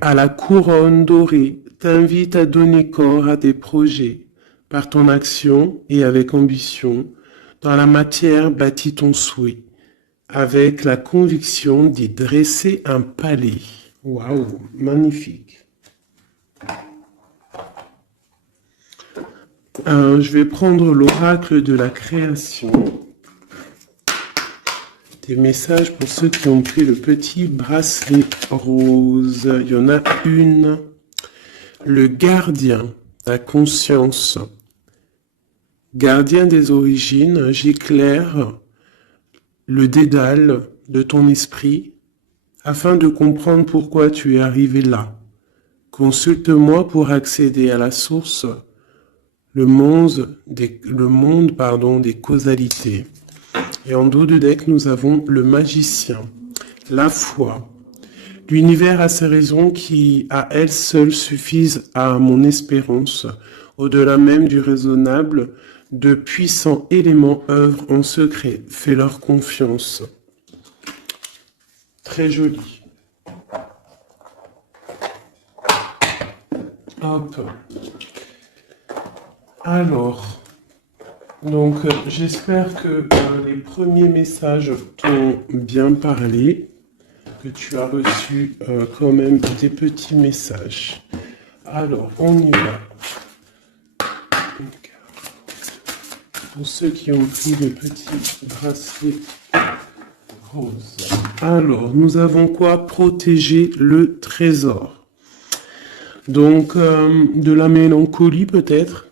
à la couronne dorée t'invite à donner corps à tes projets par ton action et avec ambition. Dans la matière bâtis ton souhait avec la conviction d'y dresser un palais. Waouh, magnifique. Je vais prendre l'oracle de la création. Des messages pour ceux qui ont pris le petit bracelet rose. Il y en a une. Le gardien, la conscience. Gardien des origines, j'éclaire le dédale de ton esprit afin de comprendre pourquoi tu es arrivé là. Consulte-moi pour accéder à la source, le monde des causalités. Et en dos de deck, nous avons le magicien, la foi. L'univers a ses raisons qui, à elles seules, suffisent à mon espérance. Au-delà même du raisonnable, de puissants éléments œuvrent en secret. Fais-leur confiance. Très joli. Hop. Alors, donc j'espère que les premiers messages t'ont bien parlé, que tu as reçu quand même des petits messages. Alors, on y va. Pour ceux qui ont pris le petit bracelet rose. Alors, nous avons quoi? Protéger le trésor. Donc, de la mélancolie peut-être.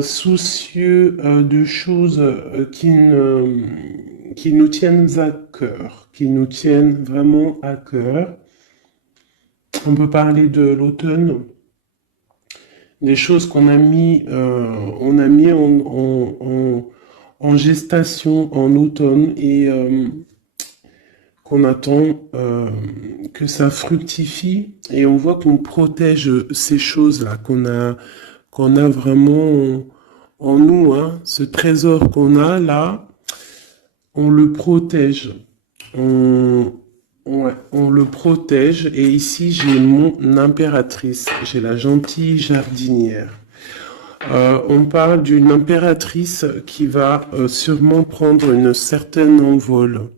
Soucieux de choses qui nous tiennent à cœur, qui nous tiennent vraiment à cœur. On peut parler de l'automne, des choses qu'on a mis, en gestation en automne et qu'on attend que ça fructifie. Et on voit qu'on protège ces choses-là, qu'on a vraiment en nous, hein. Ce trésor qu'on a là, on le protège. On le protège. Et ici, j'ai mon impératrice. J'ai la gentille jardinière. On parle d'une impératrice qui va sûrement prendre une certaine envol.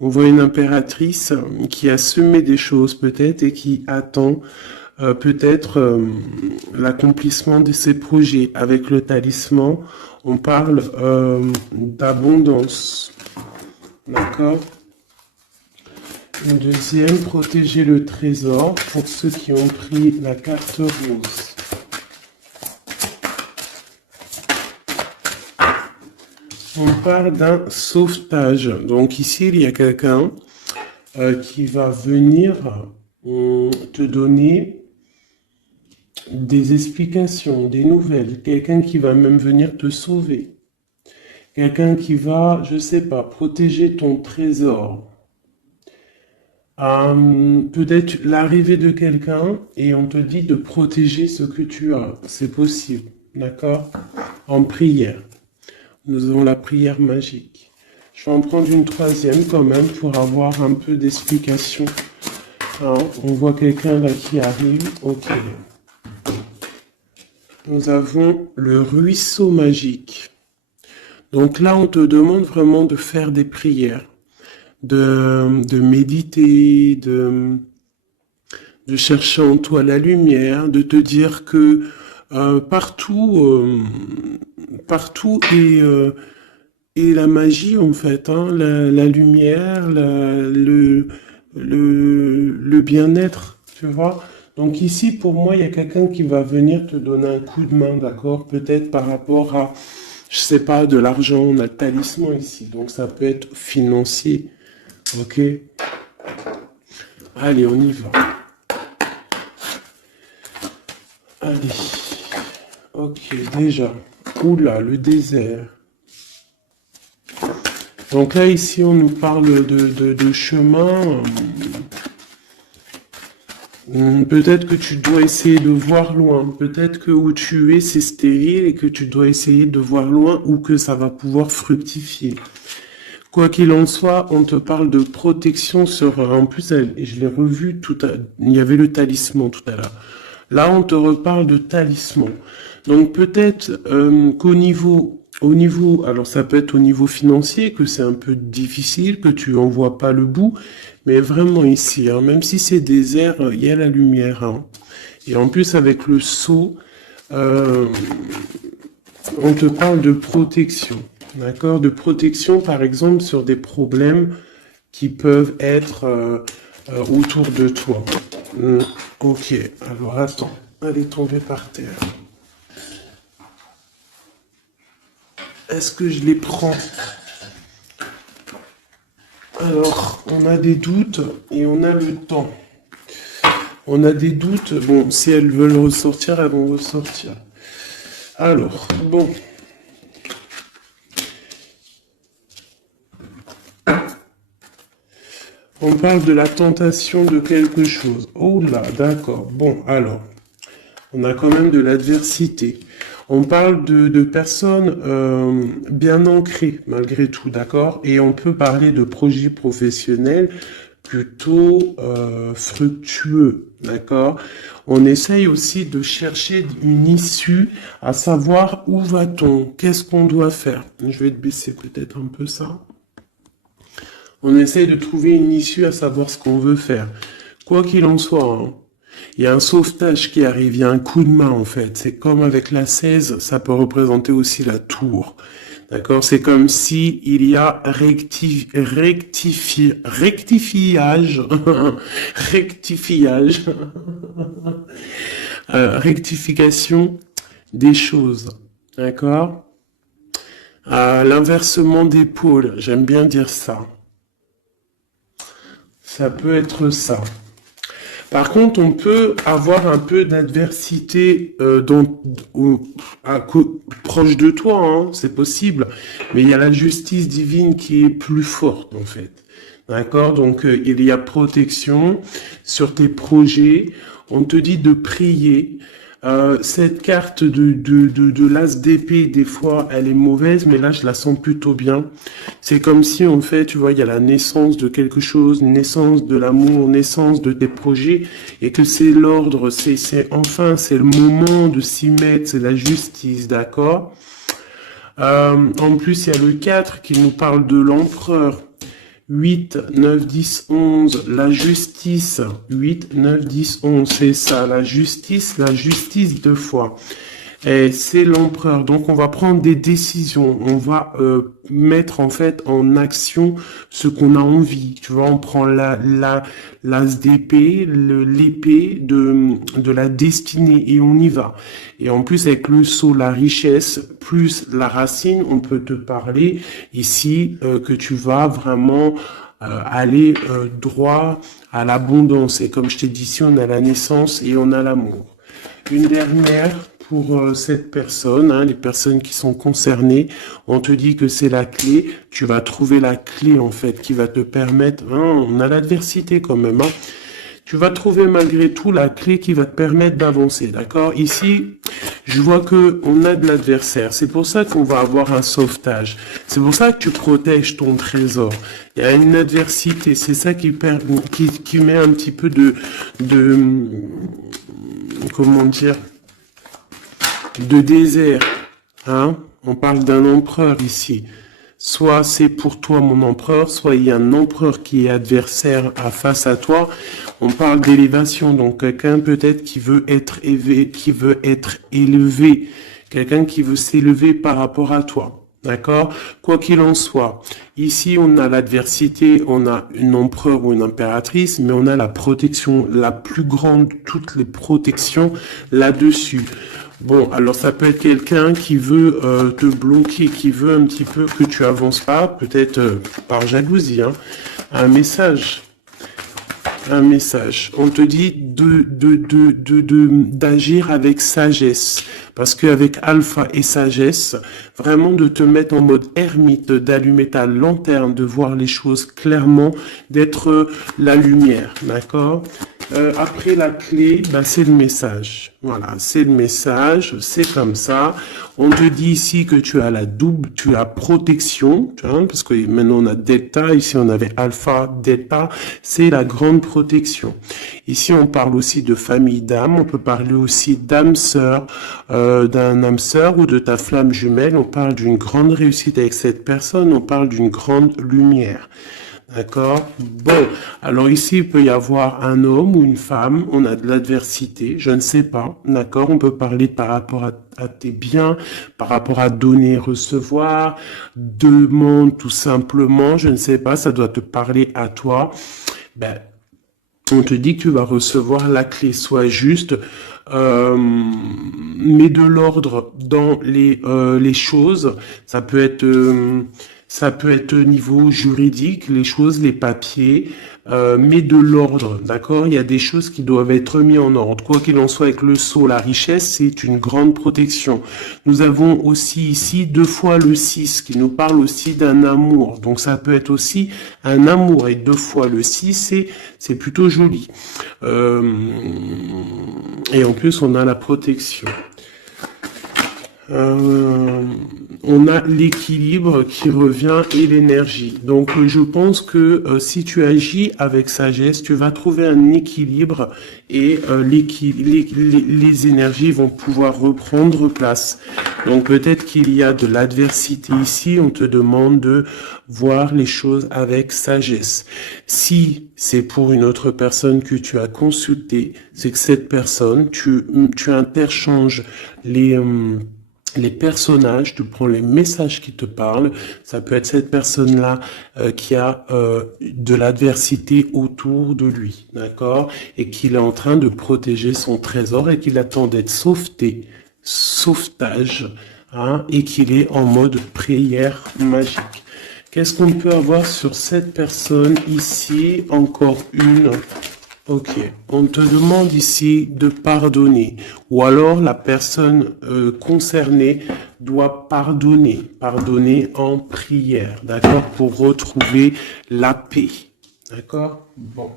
On voit une impératrice qui a semé des choses peut-être et qui attend peut-être l'accomplissement de ses projets. Avec le talisman, on parle d'abondance. D'accord? Une deuxième, protéger le trésor pour ceux qui ont pris la carte rose. On parle d'un sauvetage. Donc ici, il y a quelqu'un qui va venir te donner des explications, des nouvelles, quelqu'un qui va même venir te sauver, quelqu'un qui va, je sais pas, protéger ton trésor. Peut-être l'arrivée de quelqu'un et on te dit de protéger ce que tu as, c'est possible, d'accord? En prière, nous avons la prière magique. Je vais en prendre une troisième quand même pour avoir un peu d'explication. Hein, on voit quelqu'un là qui arrive, ok. Nous avons le ruisseau magique. Donc là, on te demande vraiment de faire des prières, de méditer, de chercher en toi la lumière, de te dire que partout est la magie en fait, hein, la lumière, le bien-être, tu vois. Donc ici, pour moi, il y a quelqu'un qui va venir te donner un coup de main, d'accord? Peut-être par rapport à, je sais pas, de l'argent, on a le talisman ici, donc ça peut être financier, ok? Allez, on y va. Allez, ok, déjà. Oula, le désert. Donc là, ici, on nous parle de chemin. Peut-être que tu dois essayer de voir loin. Peut-être que où tu es, c'est stérile et que tu dois essayer de voir loin ou que ça va pouvoir fructifier. Quoi qu'il en soit, on te parle de protection sur... En plus, je l'ai revu il y avait le talisman tout à l'heure. Là, on te reparle de talisman. Donc peut-être alors ça peut être au niveau financier, que c'est un peu difficile, que tu en vois pas le bout, mais vraiment ici, hein, même si c'est désert, il y a la lumière. Hein. Et en plus, avec le sceau, on te parle de protection. D'accord? De protection, par exemple, sur des problèmes qui peuvent être autour de toi. Ok, alors attends, elle est tombée par terre. Est-ce que je les prends? Alors, on a des doutes et on a le temps. On a des doutes, bon, si elles veulent ressortir, elles vont ressortir. Alors, bon. On parle de la tentation de quelque chose. Oh là, d'accord. Bon, alors, on a quand même de l'adversité. On parle de personnes bien ancrées, malgré tout, d'accord? Et on peut parler de projets professionnels plutôt fructueux, d'accord? On essaye aussi de chercher une issue, à savoir où va-t-on? Qu'est-ce qu'on doit faire? Je vais te baisser peut-être un peu ça. On essaye de trouver une issue à savoir ce qu'on veut faire. Quoi qu'il en soit, hein, il y a un sauvetage qui arrive, il y a un coup de main en fait. C'est comme avec la 16, ça peut représenter aussi la tour. D'accord? C'est comme si il y a rectifiage, rectifiage, rectification des choses. D'accord? L'inversement des pôles, j'aime bien dire ça. Ça peut être ça. Par contre, on peut avoir un peu d'adversité proche de toi, hein, c'est possible. Mais il y a la justice divine qui est plus forte, en fait. D'accord? Donc, il y a protection sur tes projets. On te dit de prier. Cette carte de l'as d'épée, des fois, elle est mauvaise, mais là, je la sens plutôt bien. C'est comme si, en fait, tu vois, il y a la naissance de quelque chose, naissance de l'amour, naissance de tes projets, et que c'est l'ordre, c'est le moment de s'y mettre, c'est la justice, d'accord? En plus, il y a le 4 qui nous parle de l'empereur. 8, 9, 10, 11, la justice. 8, 9, 10, 11, c'est ça, la justice deux fois. Et c'est l'empereur. Donc on va prendre des décisions, on va mettre en fait en action ce qu'on a envie. Tu vois, on prend l'as d'épée, l'épée de la destinée et on y va. Et en plus avec le sceau, la richesse plus la racine, on peut te parler ici que tu vas vraiment aller droit à l'abondance. Et comme je t'ai dit, ici on a la naissance et on a l'amour. Une dernière pour cette personne, hein, les personnes qui sont concernées, on te dit que c'est la clé, tu vas trouver la clé en fait qui va te permettre, hein, on a l'adversité quand même, hein, tu vas trouver malgré tout la clé qui va te permettre d'avancer, d'accord? Ici, je vois que on a de l'adversaire, c'est pour ça qu'on va avoir un sauvetage, c'est pour ça que tu protèges ton trésor. Il y a une adversité, c'est ça qui met un petit peu comment dire, de désert, hein? On parle d'un empereur ici. Soit c'est pour toi mon empereur, soit il y a un empereur qui est adversaire face à toi. On parle d'élévation, donc quelqu'un peut-être qui veut être élevé, quelqu'un qui veut s'élever par rapport à toi. D'accord? Quoi qu'il en soit, ici on a l'adversité, on a une empereur ou une impératrice, mais on a la protection, la plus grande de toutes les protections là-dessus. Bon, alors ça peut être quelqu'un qui veut te bloquer, qui veut un petit peu que tu avances pas, peut-être par jalousie, hein. Un message. On te dit d'agir avec sagesse. Parce qu'avec alpha et sagesse, vraiment de te mettre en mode ermite, d'allumer ta lanterne, de voir les choses clairement, d'être la lumière, d'accord? après la clé, ben, c'est le message. Voilà, c'est le message, c'est comme ça. On te dit ici que tu as la double, tu as protection, hein, parce que maintenant on a delta, ici on avait alpha, delta, c'est la grande protection. Ici on parle aussi de famille d'âme, on peut parler aussi d'âme sœur, d'un âme sœur ou de ta flamme jumelle. On parle d'une grande réussite avec cette personne, on parle d'une grande lumière. D'accord? Bon, alors ici, il peut y avoir un homme ou une femme, on a de l'adversité, je ne sais pas, d'accord? On peut parler par rapport à tes biens, par rapport à donner, recevoir, demande tout simplement, je ne sais pas, ça doit te parler à toi. Ben, on te dit que tu vas recevoir la clé, sois juste, mets de l'ordre dans les choses, ça peut être au niveau juridique, les choses, les papiers, mais de l'ordre, d'accord? Il y a des choses qui doivent être mises en ordre. Quoi qu'il en soit, avec le sceau, la richesse, c'est une grande protection. Nous avons aussi ici 2 fois le 6, qui nous parle aussi d'un amour. Donc ça peut être aussi un amour, et 2 fois le 6, c'est plutôt joli. Et en plus, on a la protection. On a l'équilibre qui revient et l'énergie. Donc je pense que si tu agis avec sagesse, tu vas trouver un équilibre et les énergies vont pouvoir reprendre place. Donc peut-être qu'il y a de l'adversité ici, on te demande de voir les choses avec sagesse. Si c'est pour une autre personne que tu as consulté, c'est que cette personne, tu interchanges les personnages, tu prends les messages qui te parlent, ça peut être cette personne-là qui a de l'adversité autour de lui, d'accord? Et qu'il est en train de protéger son trésor et qu'il attend d'être sauvetage, hein, et qu'il est en mode prière magique. Qu'est-ce qu'on peut avoir sur cette personne ici? Encore une. Ok, on te demande ici de pardonner, ou alors la personne concernée doit pardonner en prière, d'accord, pour retrouver la paix, d'accord? Bon,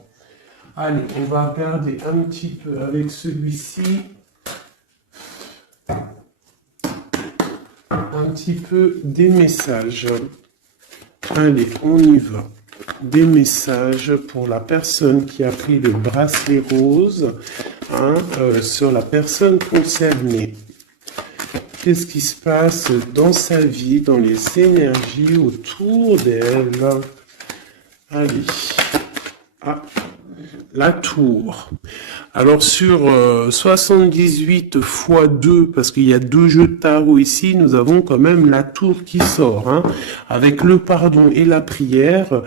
allez, on va regarder un petit peu avec celui-ci, un petit peu des messages. Allez, on y va. Des messages pour la personne qui a pris le bracelet rose, hein, sur la personne concernée. Qu'est-ce qui se passe dans sa vie, dans les énergies autour d'elle? Allez. Ah, la tour. Alors sur 78 x 2, parce qu'il y a 2 jeux de tarot ici, nous avons quand même la tour qui sort, hein, avec le pardon et la prière.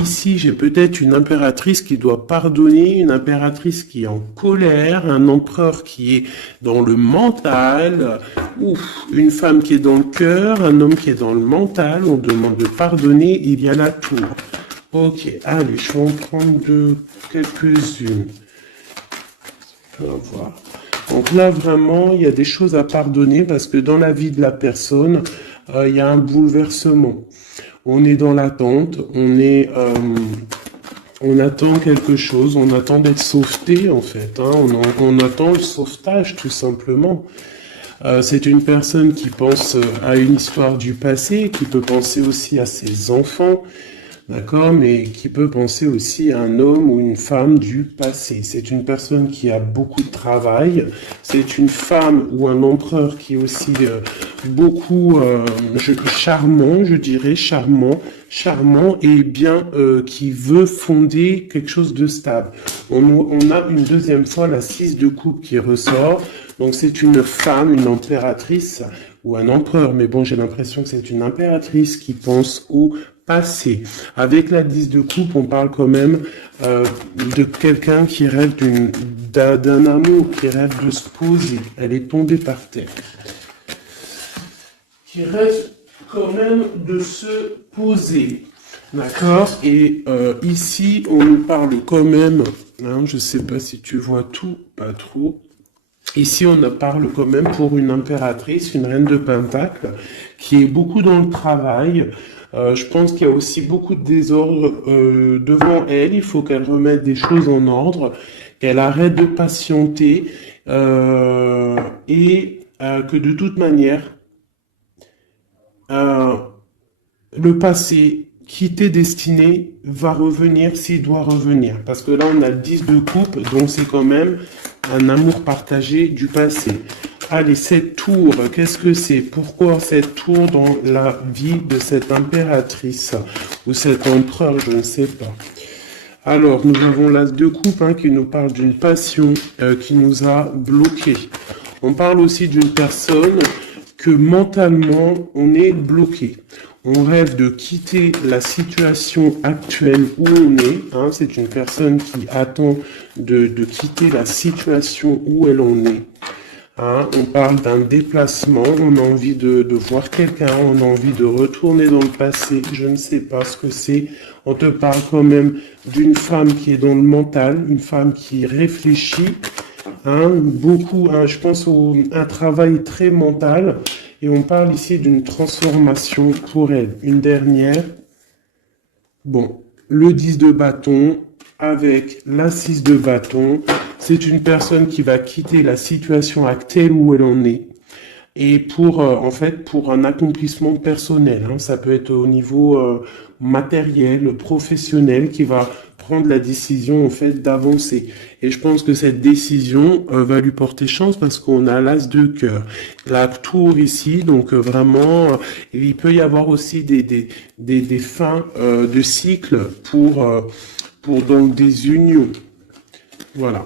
Ici, j'ai peut-être une impératrice qui doit pardonner, une impératrice qui est en colère, un empereur qui est dans le mental, une femme qui est dans le cœur, un homme qui est dans le mental. On demande de pardonner, il y a la tour. Ok, allez, je vais en prendre quelques-unes. On va voir. Donc là, vraiment, il y a des choses à pardonner parce que dans la vie de la personne, il y a un bouleversement. On est dans l'attente, on attend quelque chose, on attend d'être sauveté en fait, hein, on attend le sauvetage tout simplement. C'est une personne qui pense à une histoire du passé, qui peut penser aussi à ses enfants, d'accord, mais qui peut penser aussi à un homme ou une femme du passé. C'est une personne qui a beaucoup de travail, c'est une femme ou un empereur qui est aussi beaucoup charmant, je dirais, charmant et bien qui veut fonder quelque chose de stable. On a une deuxième fois la 6 de coupe qui ressort, donc c'est une femme, une impératrice ou un empereur, mais bon, j'ai l'impression que c'est une impératrice qui pense au passé. Avec la 10 de coupe, on parle quand même de quelqu'un qui rêve d'un amour, qui rêve de se poser. Elle est tombée par terre. Qui rêve quand même de se poser. D'accord? Et ici, on nous parle quand même, hein, je ne sais pas si tu vois tout, pas trop. Ici, on parle quand même pour une impératrice, une reine de Pentacle, qui est beaucoup dans le travail, Je pense qu'il y a aussi beaucoup de désordre devant elle. Il faut qu'elle remette des choses en ordre, qu'elle arrête de patienter et que de toute manière, euh, le passé qui t'est destiné va revenir s'il doit revenir. Parce que là, on a le 10 de coupe, donc c'est quand même un amour partagé du passé. Allez, cette tour, qu'est-ce que c'est? Pourquoi cette tour dans la vie de cette impératrice ou cet empereur, je ne sais pas. Alors, nous avons l'as de coupe qui nous parle d'une passion qui nous a bloqués. On parle aussi d'une personne que mentalement, on est bloqué. On rêve de quitter la situation actuelle où on est. C'est une personne qui attend de quitter la situation où elle en est. On parle d'un déplacement, on a envie de voir quelqu'un, on a envie de retourner dans le passé, je ne sais pas ce que c'est. On te parle quand même d'une femme qui est dans le mental, une femme qui réfléchit, beaucoup, je pense un travail très mental. Et on parle ici d'une transformation pour elle. Une dernière. Bon, le 10 de bâton avec la 6 de bâton. C'est une personne qui va quitter la situation actuelle où elle en est. Et pour un accomplissement personnel. Ça peut être au niveau matériel, professionnel, qui va prendre la décision d'avancer. Et je pense que cette décision va lui porter chance parce qu'on a l'as de cœur. La tour ici, donc vraiment, il peut y avoir aussi des fins de cycle pour donc des unions. Voilà.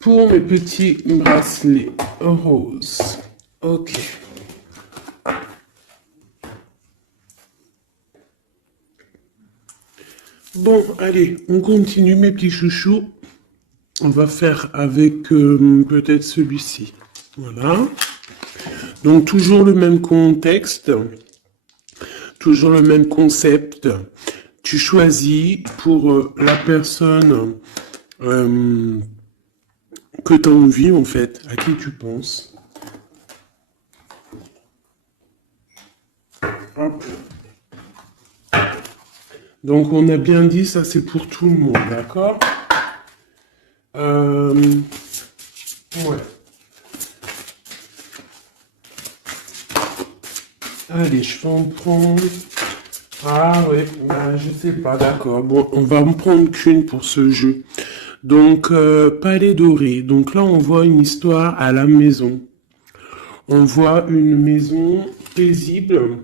Pour mes petits bracelets roses. Ok. Bon, allez, on continue mes petits chouchous. On va faire avec peut-être celui-ci. Voilà. Donc toujours le même contexte. Toujours le même concept. Tu choisis pour la personne que tu as envie, en fait, à qui tu penses. Hop. Donc, on a bien dit, ça, c'est pour tout le monde, d'accord? Ouais. Allez, je vais en prendre... Ah ouais, je sais pas, d'accord. Bon, on va en prendre qu'une pour ce jeu. Donc, palais doré. Donc là, on voit une histoire à la maison. On voit une maison paisible.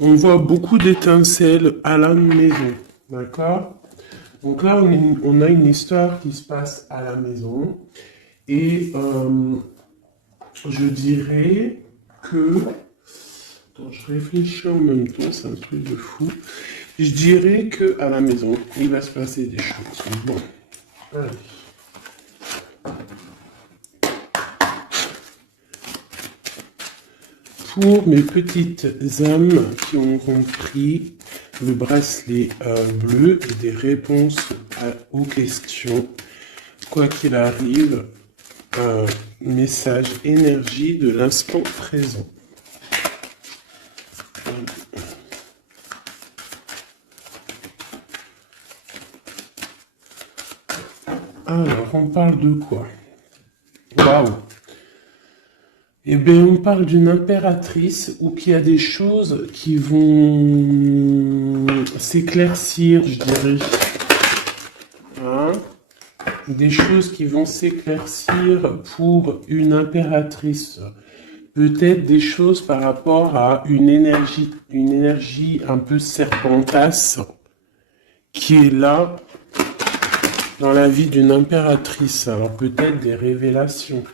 On voit beaucoup d'étincelles à la maison. D'accord? Donc là, on a une histoire qui se passe à la maison. Et je dirais que... Attends, je réfléchis en même temps, c'est un truc de fou. Je dirais que à la maison, il va se passer des choses. Bon, allez. Pour mes petites âmes qui ont compris le bracelet bleu et des réponses aux questions, quoi qu'il arrive, message énergie de l'instant présent. Alors, on parle de quoi? Waouh! Eh bien, on parle d'une impératrice ou qu'il y a des choses qui vont s'éclaircir, je dirais. Des choses qui vont s'éclaircir pour une impératrice. Peut-être des choses par rapport à une énergie un peu serpentasse qui est là dans la vie d'une impératrice. Alors peut-être des révélations.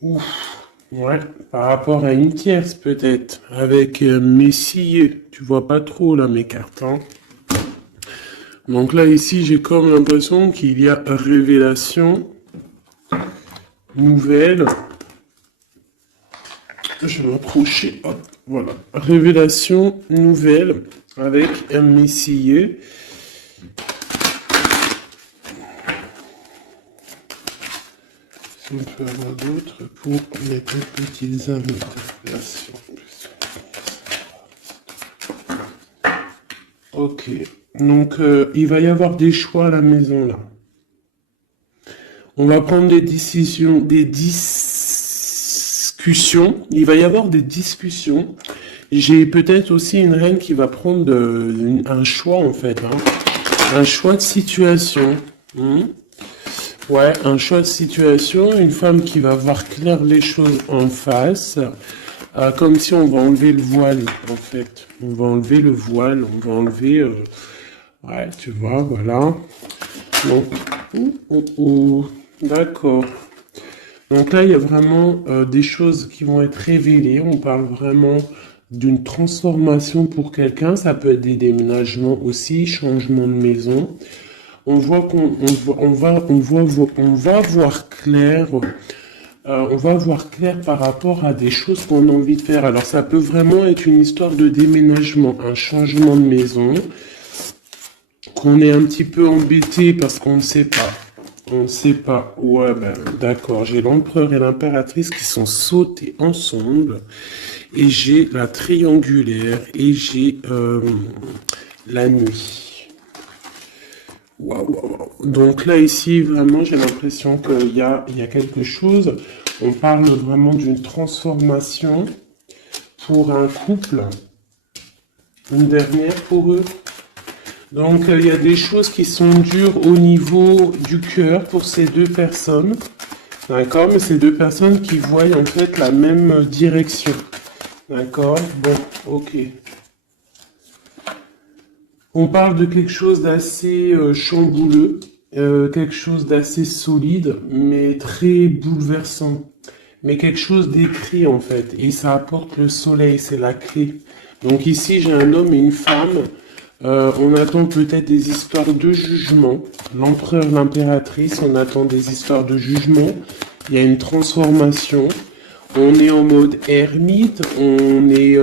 Ouf, ouais, par rapport à une tierce peut-être, avec Messier. Tu vois pas trop là mes cartes. Donc là ici j'ai comme l'impression qu'il y a révélation nouvelle. Je vais m'approcher, hop. Voilà. Révélation nouvelle avec un messie. Si on peut avoir d'autres pour les petites interpellations. Ok. Donc, il va y avoir des choix à la maison, là. On va prendre des décisions, des discussions. Il va y avoir des discussions. J'ai peut-être aussi une reine qui va prendre un choix, en fait. Hein. Un choix de situation. Ouais, un choix de situation. Une femme qui va voir clair les choses en face. Comme si on va enlever le voile, en fait. On va enlever le voile. On va enlever... ouais, tu vois, voilà. Donc, d'accord. Donc là, il y a vraiment des choses qui vont être révélées. On parle vraiment d'une transformation pour quelqu'un. Ça peut être des déménagements aussi, changement de maison. On voit on va voir clair. On va voir clair par rapport à des choses qu'on a envie de faire. Alors ça peut vraiment être une histoire de déménagement, un changement de maison, qu'on est un petit peu embêté parce qu'on ne sait pas. On ne sait pas. Ouais, ben, d'accord. J'ai l'empereur et l'impératrice qui sont sautés ensemble. Et j'ai la triangulaire. Et j'ai la nuit. Waouh. Donc là, ici, vraiment, j'ai l'impression qu'il y a quelque chose. On parle vraiment d'une transformation pour un couple. Une dernière pour eux. Donc, il y a des choses qui sont dures au niveau du cœur pour ces deux personnes. D'accord? Mais ces deux personnes qui voient en fait la même direction. D'accord? Bon, ok. On parle de quelque chose d'assez chambouleux, quelque chose d'assez solide, mais très bouleversant. Mais quelque chose d'écrit en fait. Et ça apporte le soleil, c'est la clé. Donc ici, j'ai un homme et une femme. On attend peut-être des histoires de jugement. L'empereur, l'impératrice, on attend des histoires de jugement. Il y a une transformation. On est en mode ermite. On est...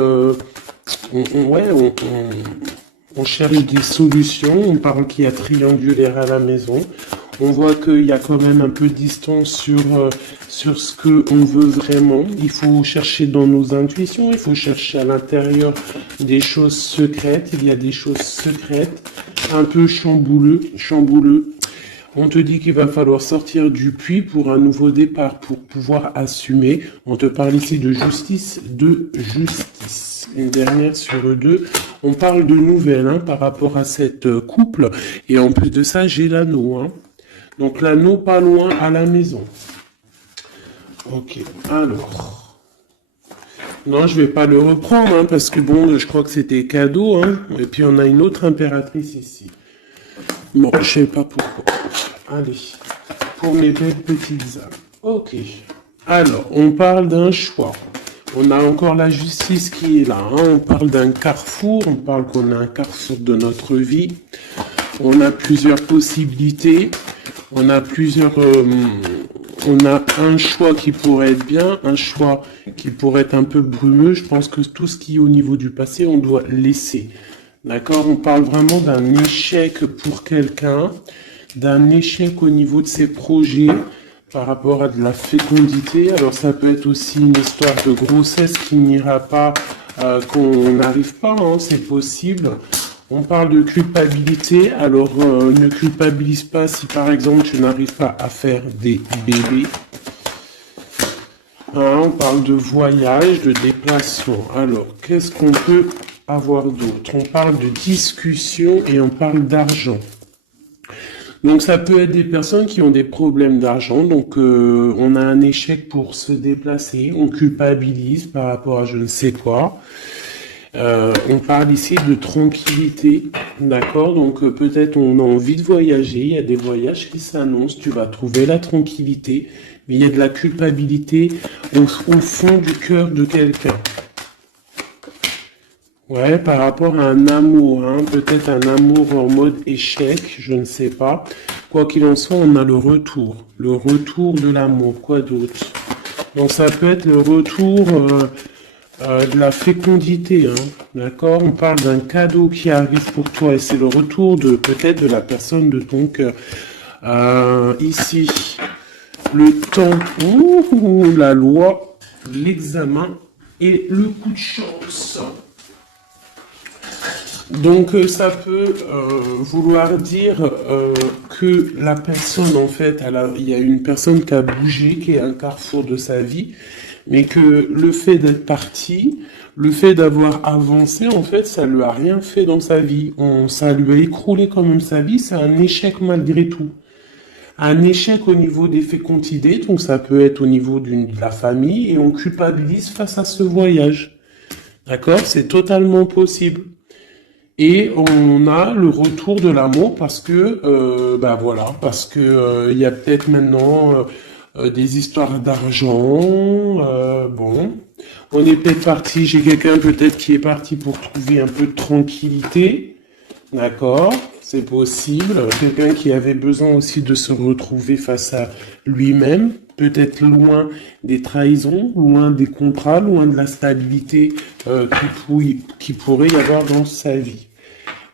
on cherche des solutions. On parle qu'il y a triangulaire à la maison. On voit qu'il y a quand même un peu de distance sur ce qu'on veut vraiment. Il faut chercher dans nos intuitions, il faut chercher à l'intérieur des choses secrètes. Il y a des choses secrètes, un peu chambouleux. On te dit qu'il va falloir sortir du puits pour un nouveau départ, pour pouvoir assumer. On te parle ici de justice, Une dernière sur eux deux. On parle de nouvelles par rapport à cette couple. Et en plus de ça, j'ai l'anneau. Donc l'anneau pas loin à la maison. Ok, alors. Non, je vais pas le reprendre, parce que bon, je crois que c'était cadeau, Et puis on a une autre impératrice ici. Bon, je sais pas pourquoi. Allez, pour mes belles petites âmes. Ok. Alors, on parle d'un choix. On a encore la justice qui est là. On parle d'un carrefour. On parle qu'on a un carrefour de notre vie. On a plusieurs possibilités. On a un choix qui pourrait être bien, un choix qui pourrait être un peu brumeux. Je pense que tout ce qui est au niveau du passé, on doit laisser. D'accord? On parle vraiment d'un échec pour quelqu'un, d'un échec au niveau de ses projets par rapport à de la fécondité. Alors ça peut être aussi une histoire de grossesse qui n'ira pas, qu'on n'arrive pas, c'est possible. On parle de culpabilité, alors ne culpabilise pas si par exemple tu n'arrives pas à faire des bébés. On parle de voyage, de déplacement. Alors, qu'est-ce qu'on peut avoir d'autre? On parle de discussion et on parle d'argent. Donc ça peut être des personnes qui ont des problèmes d'argent, donc on a un échec pour se déplacer, on culpabilise par rapport à je ne sais quoi. On parle ici de tranquillité, d'accord? Donc peut-être on a envie de voyager, il y a des voyages qui s'annoncent, tu vas trouver la tranquillité, mais il y a de la culpabilité au fond du cœur de quelqu'un. Ouais, par rapport à un amour, peut-être un amour en mode échec, je ne sais pas. Quoi qu'il en soit, on a le retour de l'amour, quoi d'autre? Donc ça peut être le retour de la fécondité, hein, d'accord? On parle d'un cadeau qui arrive pour toi et c'est le retour de peut-être de la personne de ton cœur. Ici, le temps, la loi, l'examen et le coup de chance. Donc ça peut vouloir dire que la personne, en fait, il y a une personne qui a bougé, qui est à un carrefour de sa vie, mais que le fait d'être parti, le fait d'avoir avancé, en fait, ça lui a rien fait dans sa vie. Ça lui a écroulé quand même sa vie, c'est un échec malgré tout. Un échec au niveau des fécondités, donc ça peut être au niveau de la famille, et on culpabilise face à ce voyage. D'accord? C'est totalement possible. Et on a le retour de l'amour parce que, voilà, parce que il y a peut-être maintenant des histoires d'argent. Bon, on est peut-être parti, j'ai quelqu'un peut-être qui est parti pour trouver un peu de tranquillité. D'accord, c'est possible. Quelqu'un qui avait besoin aussi de se retrouver face à lui-même, peut-être loin des trahisons, loin des contrats, loin de la stabilité qui pourrait y avoir dans sa vie.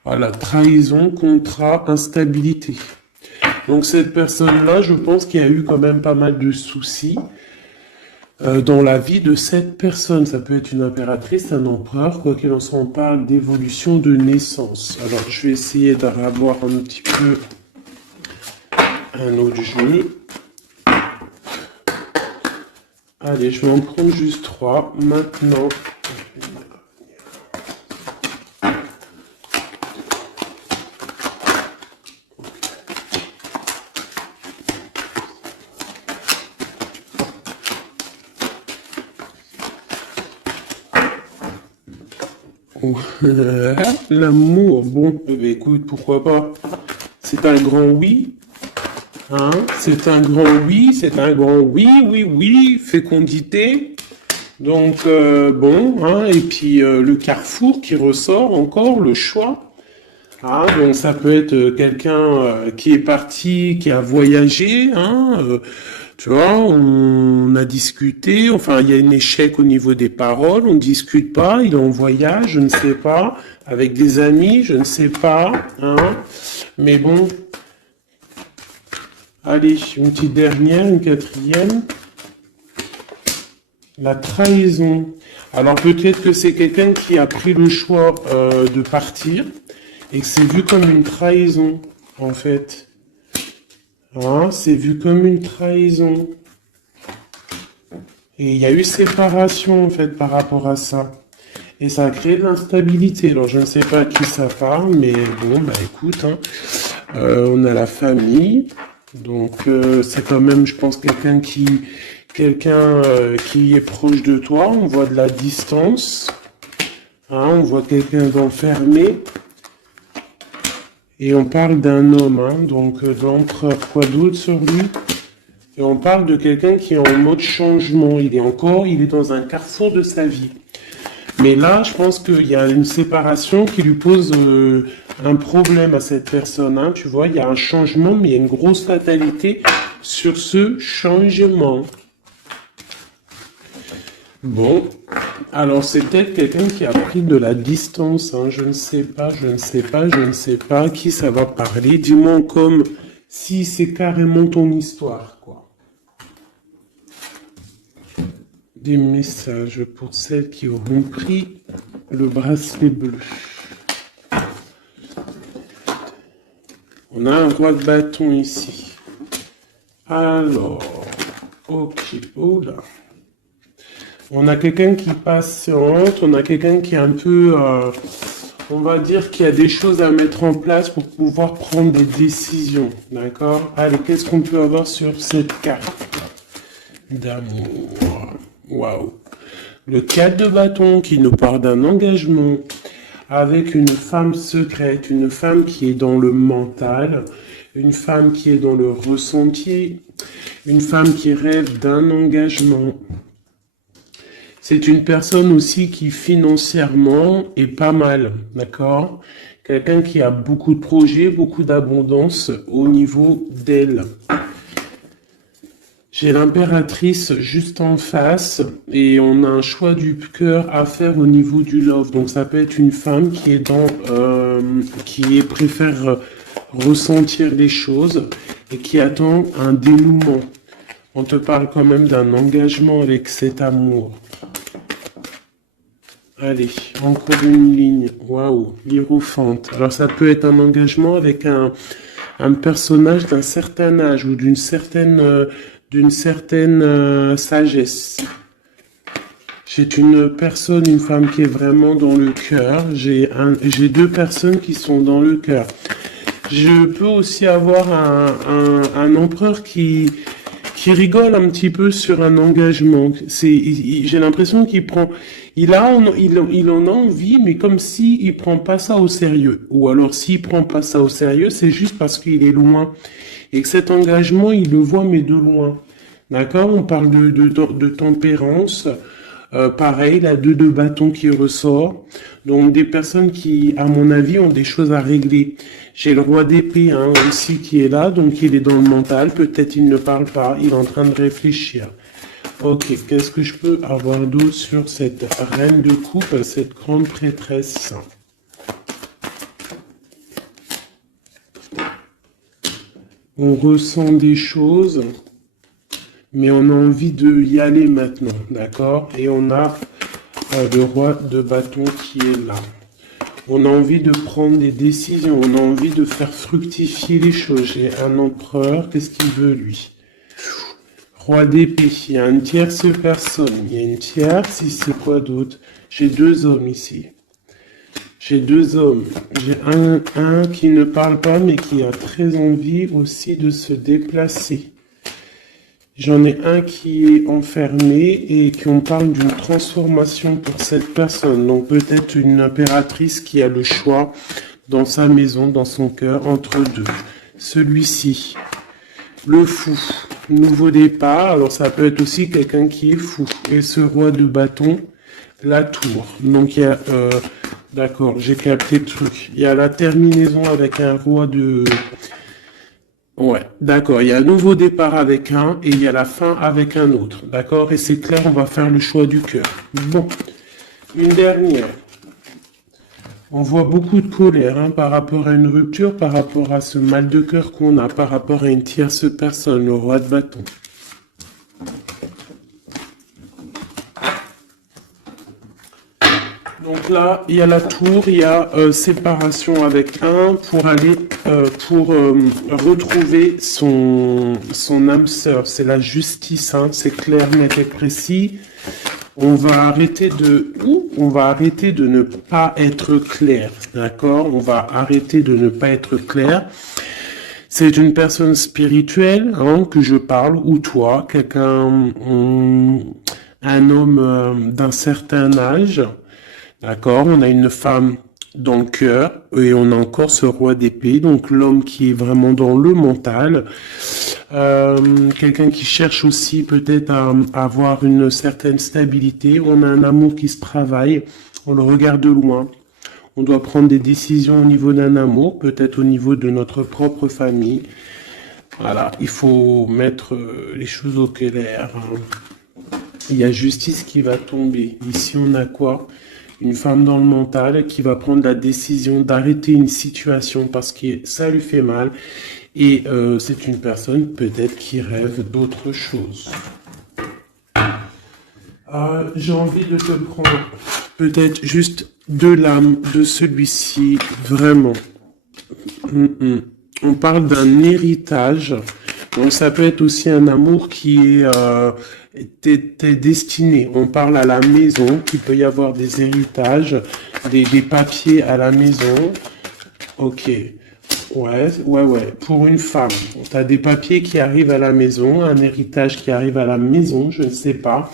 Voilà, trahison, contrat, instabilité. Donc cette personne-là, je pense qu'il y a eu quand même pas mal de soucis dans la vie de cette personne. Ça peut être une impératrice, un empereur, quoi qu'il en soit, on parle d'évolution de naissance. Alors je vais essayer d'avoir un petit peu un autre jeu. Allez, je vais en prendre juste 3. Maintenant, l'amour, bon, écoute, pourquoi pas. C'est un grand oui. Hein, c'est un grand oui, c'est un grand oui, oui, oui, fécondité. Donc, bon, hein, et puis le carrefour qui ressort encore, le choix. Ah, donc ça peut être quelqu'un qui est parti, qui a voyagé, hein, tu vois, on a discuté, enfin il y a un échec au niveau des paroles, on ne discute pas, il est en voyage, je ne sais pas, avec des amis, je ne sais pas, hein, mais bon, allez, une petite dernière, une quatrième, la trahison. Alors peut-être que c'est quelqu'un qui a pris le choix de partir, et que c'est vu comme une trahison, en fait. Hein, c'est vu comme une trahison. Et il y a eu séparation, en fait, par rapport à ça. Et ça a créé de l'instabilité. Alors, je ne sais pas à qui ça parle, mais bon, bah écoute, hein, on a la famille. Donc, c'est quand même, je pense, quelqu'un qui est proche de toi. On voit de la distance. Hein, on voit quelqu'un d'enfermé. Et on parle d'un homme, hein, donc d'empereur, quoi d'autre sur lui? Et on parle de quelqu'un qui est en mode changement. Il est dans un carrefour de sa vie. Mais là, je pense qu'il y a une séparation qui lui pose un problème à cette personne. Hein, tu vois, il y a un changement, mais il y a une grosse fatalité sur ce changement. Bon, alors c'est peut-être quelqu'un qui a pris de la distance, hein. Je ne sais pas à qui ça va parler. Dis-moi comme si c'est carrément ton histoire, quoi. Des messages pour celles qui auront pris le bracelet bleu. On a un roi de bâton ici. Alors, ok, oh là. On a quelqu'un qui patiente, on a quelqu'un qui est un peu, on va dire qu'il y a des choses à mettre en place pour pouvoir prendre des décisions, d'accord? Allez, qu'est-ce qu'on peut avoir sur cette carte d'amour? Waouh! Le 4 de bâton qui nous parle d'un engagement avec une femme secrète, une femme qui est dans le mental, une femme qui est dans le ressenti, une femme qui rêve d'un engagement. C'est une personne aussi qui financièrement est pas mal, d'accord? Quelqu'un qui a beaucoup de projets, beaucoup d'abondance au niveau d'elle. J'ai l'impératrice juste en face et on a un choix du cœur à faire au niveau du love. Donc ça peut être une femme qui est préfère ressentir les choses et qui attend un dénouement. On te parle quand même d'un engagement avec cet amour. Allez, encore une ligne. Waouh, l'Hiérophante. Alors ça peut être un engagement avec un personnage d'un certain âge ou d'une certaine sagesse. J'ai une personne, une femme qui est vraiment dans le cœur. J'ai deux personnes qui sont dans le cœur. Je peux aussi avoir un empereur qui rigole un petit peu sur un engagement. J'ai l'impression qu'il prend, il en a envie, mais comme si il prend pas ça au sérieux. Ou alors s'il prend pas ça au sérieux, c'est juste parce qu'il est loin. Et que cet engagement, il le voit, mais de loin. D'accord? On parle de tempérance. Pareil, la 2 de bâton qui ressort. Donc des personnes qui, à mon avis, ont des choses à régler. J'ai le roi d'épée aussi qui est là, donc il est dans le mental. Peut-être il ne parle pas, il est en train de réfléchir. Ok, qu'est-ce que je peux avoir d'autre sur cette reine de coupe, cette grande prêtresse? On ressent des choses, mais on a envie de y aller maintenant, d'accord? Et on a le roi de bâton qui est là. On a envie de prendre des décisions, on a envie de faire fructifier les choses. J'ai un empereur, qu'est-ce qu'il veut lui? Roi d'épée, il y a une tierce personne, il y a une tierce, c'est quoi d'autre? J'ai deux hommes ici. J'ai deux hommes. J'ai un qui ne parle pas, mais qui a très envie aussi de se déplacer. J'en ai un qui est enfermé et qu'on parle d'une transformation pour cette personne. Donc peut-être une impératrice qui a le choix dans sa maison, dans son cœur, entre deux. Celui-ci, le fou, nouveau départ. Alors ça peut être aussi quelqu'un qui est fou. Et ce roi de bâton, la tour. Donc il y a... d'accord, j'ai capté le truc. Il y a la terminaison avec un roi de... Ouais, d'accord. Il y a un nouveau départ avec un et il y a la fin avec un autre. D'accord? Et c'est clair, on va faire le choix du cœur. Bon, une dernière. On voit beaucoup de colère par rapport à une rupture, par rapport à ce mal de cœur qu'on a, par rapport à une tierce personne, le roi de bâton. Donc là, il y a la tour, il y a séparation avec un pour aller retrouver son âme sœur. C'est la justice, c'est clair, net et précis. On va arrêter de ne pas être clair, d'accord? On va arrêter de ne pas être clair. C'est une personne spirituelle que je parle, ou toi, quelqu'un, un homme d'un certain âge. D'accord, on a une femme dans le cœur et on a encore ce roi d'épée, donc l'homme qui est vraiment dans le mental. Quelqu'un qui cherche aussi peut-être à avoir une certaine stabilité. On a un amour qui se travaille, on le regarde de loin. On doit prendre des décisions au niveau d'un amour, peut-être au niveau de notre propre famille. Voilà, il faut mettre les choses au clair. Il y a justice qui va tomber. Ici, on a quoi? Une femme dans le mental qui va prendre la décision d'arrêter une situation parce que ça lui fait mal. Et c'est une personne peut-être qui rêve d'autre chose. J'ai envie de te prendre peut-être juste deux lames de celui-ci, vraiment. On parle d'un héritage. Donc ça peut être aussi un amour qui est t'es destiné. On parle à la maison, qu'il peut y avoir des héritages, des papiers à la maison. Ok. Ouais. Pour une femme, tu as des papiers qui arrivent à la maison, un héritage qui arrive à la maison, je ne sais pas.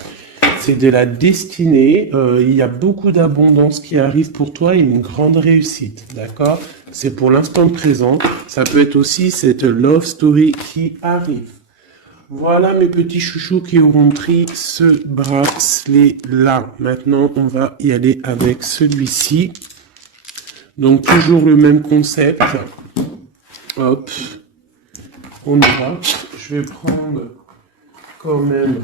C'est de la destinée. Il y a beaucoup d'abondance qui arrive pour toi et une grande réussite. D'accord? C'est pour l'instant présent. Ça peut être aussi cette love story qui arrive. Voilà mes petits chouchous qui auront pris ce bracelet-là. Maintenant, on va y aller avec celui-ci. Donc, toujours le même concept. Hop. On y va. Je vais prendre quand même.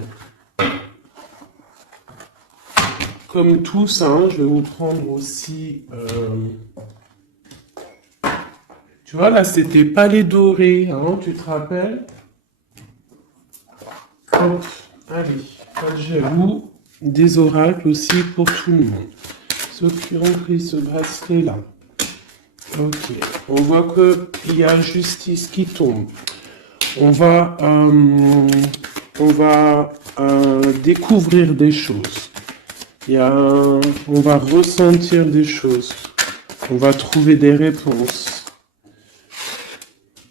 Comme tous, hein, je vais vous prendre aussi... tu vois, là, c'était palais doré, hein, tu te rappelles? Hop, allez, pas de jaloux. Des oracles aussi pour tout le monde. Ceux qui ont pris ce bracelet-là. Ok, on voit qu'il y a justice qui tombe. On va découvrir des choses. On va ressentir des choses. On va trouver des réponses.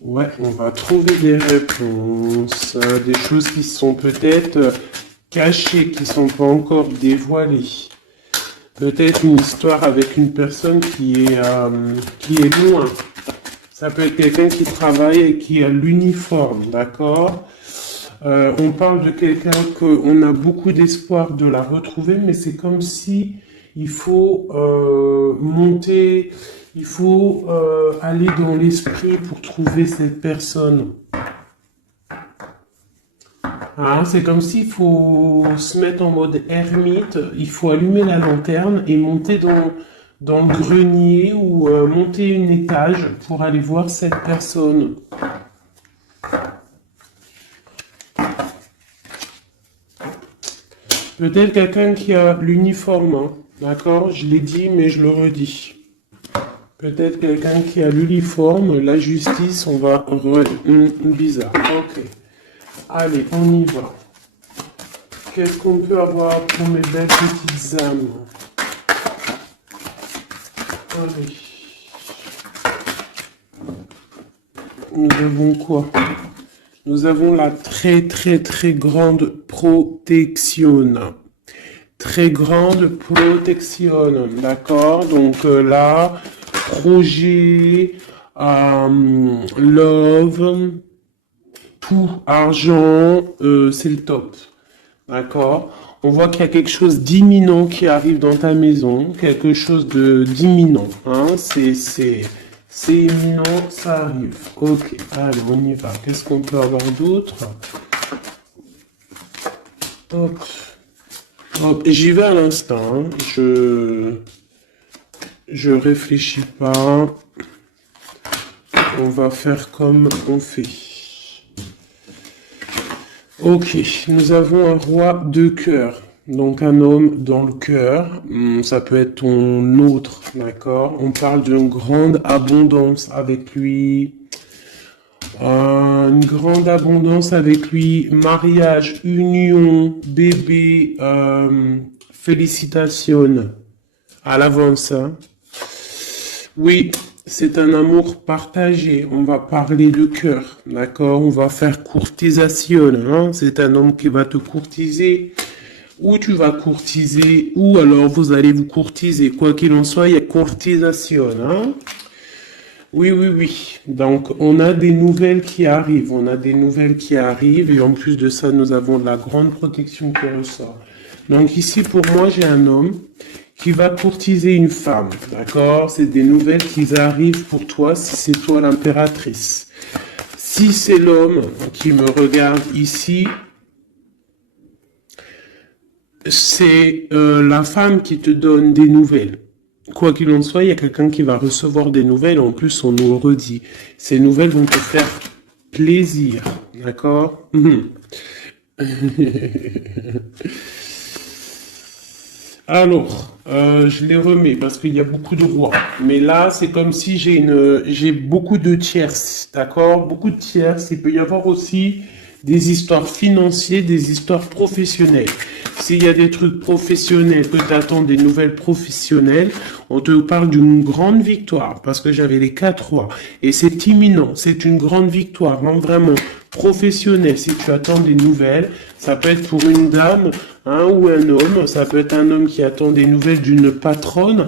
Ouais, on va trouver des réponses. Des choses qui sont peut-être cachées, qui ne sont pas encore dévoilées. Peut-être une histoire avec une personne qui est loin. Ça peut être quelqu'un qui travaille et qui a l'uniforme, d'accord? On parle de quelqu'un qu'on a beaucoup d'espoir de la retrouver, mais c'est comme si il faut monter, il faut aller dans l'esprit pour trouver cette personne. Hein, c'est comme s'il faut se mettre en mode ermite, il faut allumer la lanterne et monter dans le grenier ou monter une étage pour aller voir cette personne. Peut-être quelqu'un qui a l'uniforme, hein, d'accord? Je l'ai dit, mais je le redis. Peut-être quelqu'un qui a l'uniforme, la justice, on va... bizarre, ok. Allez, on y va. Qu'est-ce qu'on peut avoir pour mes belles petites âmes? Allez. Nous avons quoi? Nous avons la très très très grande protection. Très grande protection, d'accord? Donc là, projet, love, tout, argent, c'est le top. D'accord? On voit qu'il y a quelque chose d'imminent qui arrive dans ta maison, quelque chose d'imminent. Hein? C'est imminent, ça arrive. Ok, allez, on y va. Qu'est-ce qu'on peut avoir d'autre? Hop. Hop, j'y vais à l'instant. Hein. Je réfléchis pas. On va faire comme on fait. Ok, nous avons un roi de cœur, donc un homme dans le cœur, ça peut être ton autre, d'accord? On parle d'une grande abondance avec lui, une grande abondance avec lui, mariage, union, bébé, félicitations à l'avance. Hein? Oui. C'est un amour partagé, on va parler de cœur, d'accord? On va faire courtisation, hein? C'est un homme qui va te courtiser, ou tu vas courtiser, ou alors vous allez vous courtiser. Quoi qu'il en soit, il y a courtisation, hein? Oui, oui, oui. Donc, on a des nouvelles qui arrivent, et en plus de ça, nous avons la grande protection qui ressort. Donc ici, pour moi, j'ai un homme qui va courtiser une femme, d'accord? C'est des nouvelles qui arrivent pour toi si c'est toi l'impératrice. Si c'est l'homme qui me regarde ici, c'est la femme qui te donne des nouvelles. Quoi qu'il en soit, il y a quelqu'un qui va recevoir des nouvelles. En plus, on nous redit. Ces nouvelles vont te faire plaisir, d'accord? Alors, je les remets parce qu'il y a beaucoup de rois. Mais là, c'est comme si j'ai beaucoup de tierces, d'accord? Beaucoup de tierces. Il peut y avoir aussi des histoires financières, des histoires professionnelles. S'il y a des trucs professionnels, que tu attends des nouvelles professionnelles, on te parle d'une grande victoire parce que j'avais les 4 rois. Et c'est imminent, c'est une grande victoire, non, vraiment professionnelle. Si tu attends des nouvelles, ça peut être pour une dame, hein, ou un homme, ça peut être un homme qui attend des nouvelles d'une patronne,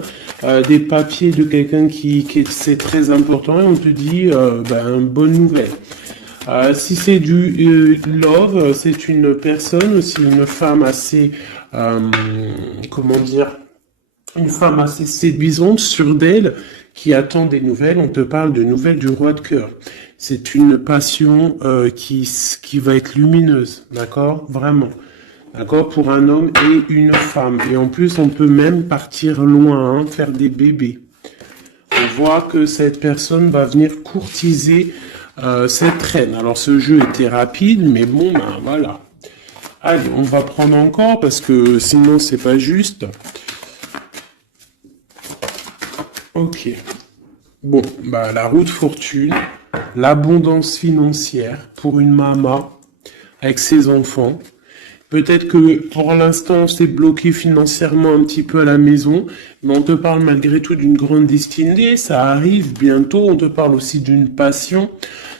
des papiers de quelqu'un qui c'est très important et on te dit, bonne nouvelle. Si c'est du love, c'est une personne aussi, une femme assez, comment dire, une femme assez séduisante, sûre d'elle, qui attend des nouvelles. On te parle de nouvelles du roi de cœur. C'est une passion qui va être lumineuse, d'accord? Vraiment. D'accord? Pour un homme et une femme. Et en plus, on peut même partir loin, hein, faire des bébés. On voit que cette personne va venir courtiser cette reine. Alors, ce jeu était rapide, mais bon, ben voilà. Allez, on va prendre encore parce que sinon, c'est pas juste. Ok. Bon, bah, la roue de fortune, l'abondance financière pour une maman avec ses enfants. Peut-être que pour l'instant, c'est bloqué financièrement un petit peu à la maison, mais on te parle malgré tout d'une grande destinée, ça arrive bientôt, on te parle aussi d'une passion,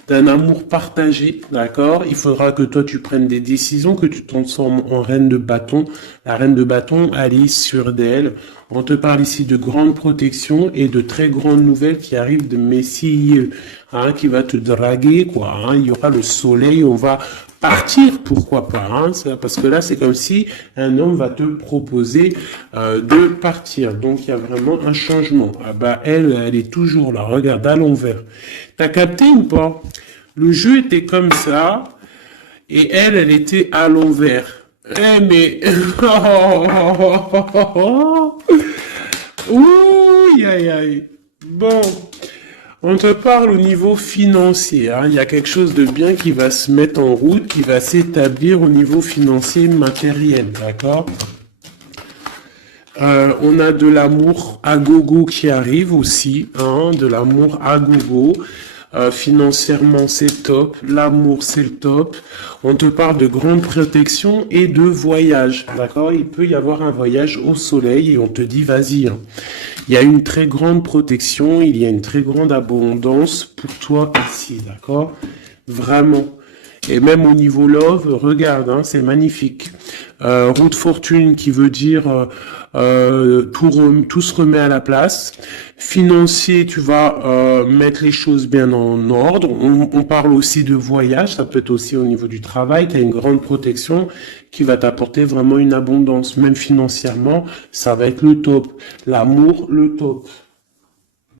d'un amour partagé, d'accord? Il faudra que toi tu prennes des décisions, que tu te transformes en reine de bâton. La reine de bâton, Alice sur DL. On te parle ici de grande protection et de très grandes nouvelles qui arrivent de Messie, hein, qui va te draguer, quoi. Hein. Il y aura le soleil, on va partir, pourquoi pas, hein, parce que là, c'est comme si un homme va te proposer de partir. Donc, il y a vraiment un changement. Ah bah, elle est toujours là. Regarde, à l'envers. T'as capté ou pas? Le jeu était comme ça, et elle était à l'envers. Eh, mais... Ouh, aïe, aïe. Bon... On te parle au niveau financier, hein. Il y a quelque chose de bien qui va se mettre en route, qui va s'établir au niveau financier matériel, d'accord? On a de l'amour à gogo qui arrive aussi, hein, de l'amour à gogo. Financièrement, c'est top. L'amour, c'est le top. On te parle de grande protection et de voyage, d'accord? Il peut y avoir un voyage au soleil et on te dit, vas-y, hein. Il y a une très grande protection, il y a une très grande abondance pour toi ici, d'accord? Vraiment. Et même au niveau love, regarde, hein, c'est magnifique. Roue de fortune qui veut dire tout se remet à la place. Financier, tu vas mettre les choses bien en ordre. On parle aussi de voyage, ça peut être aussi au niveau du travail. Tu as une grande protection qui va t'apporter vraiment une abondance. Même financièrement, ça va être le top. L'amour, le top.